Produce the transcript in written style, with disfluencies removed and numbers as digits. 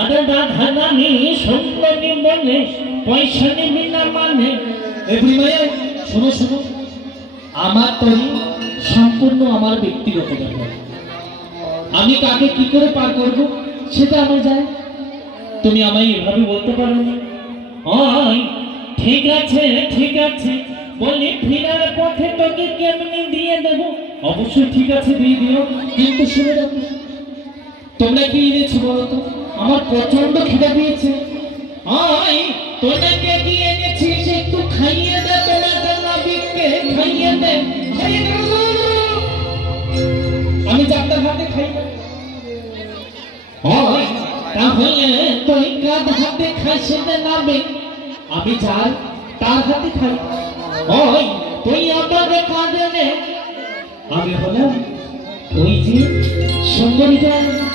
আরে রাধা রানী সুন্দরী বলে পয়সা নিবি না মানে। এভরি ভাই শোনো শোনো, আমার তৈরি সম্পূর্ণ আমার ব্যক্তিগত ব্যাপার। আমি কাকে কি করে পার করব সেটা আমার যায়। তুমি আমায় এভাবে বলতে পারো না। ওই ঠিক আছে বলি ফিরার পথে তোকে কেমনি দিয়ে দেবো। অবশ্যই ঠিক আছে দিয়ে দিও, কিন্তু শুনে রাখো তোমরা কি এনেছো বলো তো? আমার প্রচন্ড খিদে পেয়েছে। ওই তোদেরকে কি এনেছিস একটু খাইয়ে দে, তোমাকে নাবিককে খাইয়ে দে। আমি যাত্রার হাতে খাই না। ওই তাহলে তুই কাদ হাতে খাইস না নাবিক? আমি যাই তার হাতে খাই। ওই তুই আমাকে কাঁদে নে। আমি হলাম ওই যে সুন্দরীটা।